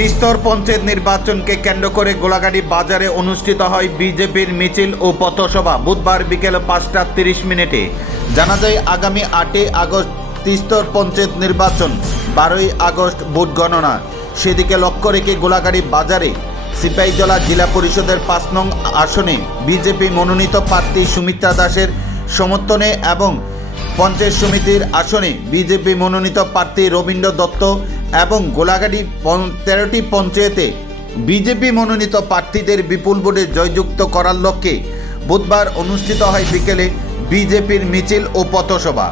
তিস্তর পঞ্চায়েত নির্বাচনকে কেন্দ্র করে গোলাগাড়ি বাজারে অনুষ্ঠিত হয় বিজেপির মিছিল ও পথসভা। বুধবার বিকেল পাঁচটা তিরিশ মিনিটে। জানা যায়, আগামী আটই আগস্ট তিস্তর পঞ্চায়েত নির্বাচন, বারোই আগস্ট ভোট গণনা। সেদিকে লক্ষ্য রেখে গোলাগাড়ি বাজারে সিপাহীজলা জেলা পরিষদের পাঁচ নং আসনে বিজেপি মনোনীত প্রার্থী সুমিত্রা দাসের সমর্থনে এবং পঞ্চায়েত সমিতির আসনে বিজেপি মনোনীত প্রার্থী রবীন্দ্র দত্ত এবং গোলাঘাটি তেরোটি পঞ্চায়েতে বিজেপি মনোনীত প্রার্থীদের বিপুল ভোটে জয়যুক্ত করার লক্ষ্যে বুধবার অনুষ্ঠিত হয় বিকেলে বিজেপির মিছিল ও পথসভা।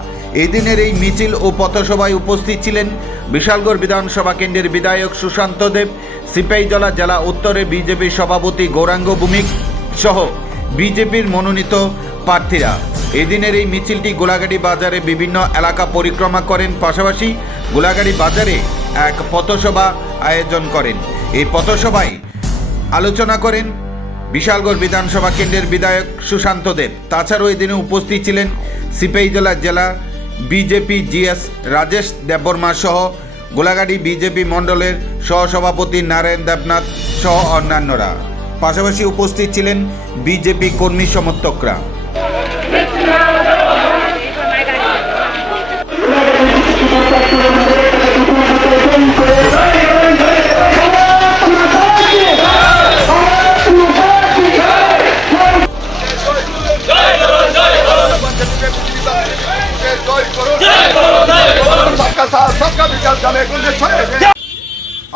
এদিনের এই মিছিল ও পথসভায় উপস্থিত ছিলেন বিশালগড় বিধানসভা কেন্দ্রের বিধায়ক সুশান্ত দেব সিপাহীজলা জেলা উত্তরে বিজেপি সভাপতি গৌরাঙ্গ ভূমিক সহ বিজেপির মনোনীত প্রার্থীরা। এদিনের এই মিছিলটি গোলাঘাটি বাজারে বিভিন্ন এলাকা পরিক্রমা করেন, পাশাপাশি গোলাঘাটি বাজারে এক পথসভা আয়োজন করেন। এই পথসভায় আলোচনা করেন বিশালগড় বিধানসভা কেন্দ্রের বিধায়ক সুশান্ত দেব। তাছাড়াও এদিনে উপস্থিত ছিলেন সিপাহীজলা জেলা জেলা বিজেপি জিএস রাজেশ দেববর্মা সহ গোলাঘাটি বিজেপি মণ্ডলের সহসভাপতি নারায়ণ দেবনাথ সহ অন্যান্যরা। পাশাপাশি উপস্থিত ছিলেন বিজেপি কর্মী সমর্থকরা।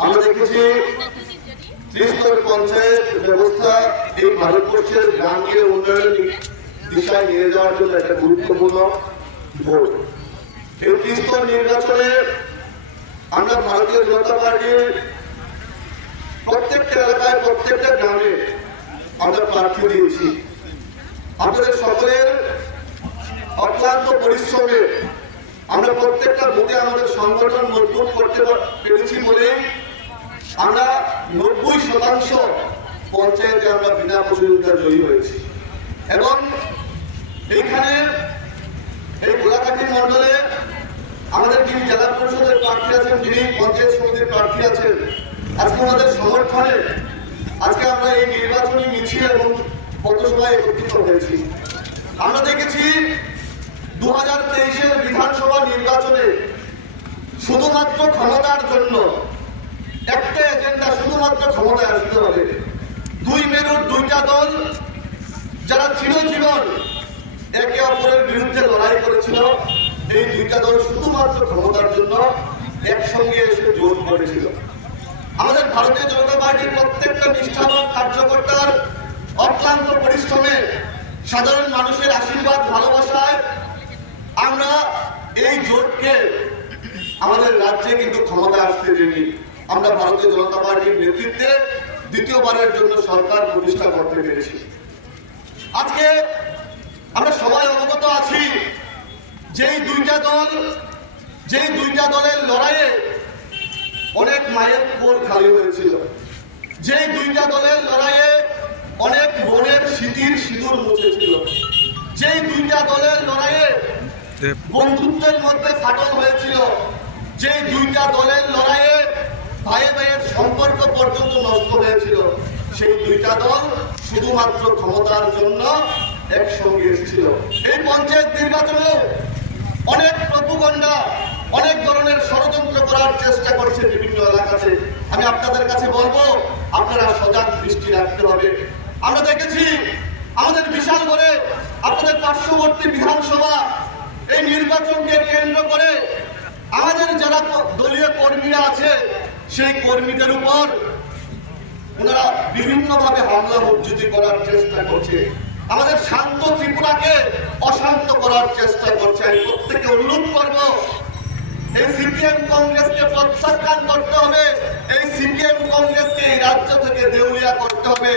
আমরা দেখেছি ত্রিস্তর পঞ্চায়েত ব্যবস্থা এই ভারতবর্ষের গ্রামীণ উন্নয়ন দিশায় নিয়ে যাওয়ার জন্য একটা গুরুত্বপূর্ণ ভোট এই নির্বাচনে আমরা ভারতীয় জনতা পার্টির প্রত্যেকটা এলাকায়, প্রত্যেকটা গ্রামে আমরা প্রার্থী দিয়েছি। আমাদের সকলের অক্লান্ত পরিশ্রমে আমরা প্রত্যেকটা বুথে আমাদের সংগঠন মজবুত করতে পেরেছি বলে আমরা নব্বই শতাংশ পঞ্চায়েতে আমরা বিনা প্রতিযোগিতা জয়ী হয়েছি। এবং এইখানে এই গোলাকাঠি মন্ডলে আমাদের যিনি জেলা পরিষদের প্রার্থী আছেন? যিনি পঞ্চায়েত সমিতির প্রার্থী আছেন। আজকে ওনাদের সমর্থনে আজকে আমরা এই নির্বাচনী মিছিল এবং পথসভায় একত্রিত হয়েছি। আমরা দেখেছি দু হাজার তেইশের বিধানসভা নির্বাচনে শুধুমাত্র ক্ষমতার জন্য একটা এজেন্ডা শুধুমাত্র ক্ষমতায় আসতে হবে। দুই মেরুর দুইটা দল যারা চিরজীবন একে অপরের বিরুদ্ধে লড়াই করেছিল এই দুইটা দল শুধুমাত্র ক্ষমতার জন্য একসঙ্গে এসে জোট করেছিল আমাদের ভারতীয় জনতা পার্টির প্রত্যেকটা নিষ্ঠাবান কার্যকর্তার অক্লান্ত পরিশ্রমে সাধারণ মানুষের আশীর্বাদ, ভালোবাসায় আমরা এই জোটকে আমাদের রাজ্যে কিন্তু ক্ষমতা আসতে দেয়নি। আমরা ভারতীয় জনতা পার্টির নেতৃত্বে দ্বিতীয়বারের জন্য সরকার প্রতিষ্ঠা করতে পেরেছি। আজকে আমরা সবাই অবগত আছি যেই দুইটা দল যেই দুইটা দলের লড়াইয়ে অনেক মায়ের কোল খালি হয়েছিল। যেই দুইটা দলের লড়াইয়ে অনেক বোনের স্মৃতির সিঁদুর মুছেছিল। যেই দুইটা দলের লড়াইয়ে বন্ধুত্বের মধ্যে ফাটল হয়েছিল। যে দুইটা দলের লড়াইয়ে ভাই ভাইয়ের সম্পর্ক পর্যন্ত নষ্ট হয়েছিল। সেই দুইটা দল শুধুমাত্র ক্ষমতার জন্য একসঙ্গে এসেছিল। এই পঞ্চায়েত নির্বাচনে অনেক প্রভুগণ্ডা অনেক ধরনের ষড়যন্ত্র করার চেষ্টা করছে বিভিন্ন এলাকাতে। আমি আপনাদের কাছে বলব, আপনারা সজাগ দৃষ্টি রাখতে হবে। আমরা দেখেছি, আমাদের বিশাল করে আপনাদের পার্শ্ববর্তী বিধানসভা এই নির্বাচনকে কেন্দ্র করে আমাদের যারা দলীয় কর্মীরা আছে, সেই কর্মীদের উপর ওনারা বিভিন্নভাবে হামলা হুজ্জুতি করার চেষ্টা করছে। আমাদের শান্ত ত্রিপুরাকে অশান্ত করার চেষ্টা করছে। আমি প্রত্যেককে অনুরোধ করব, এই সিপিএম কংগ্রেসকে প্রত্যাখ্যান করতে হবে, এই সিপিএম কংগ্রেসকে এই রাজ্য থেকে দেউলিয়া করতে হবে।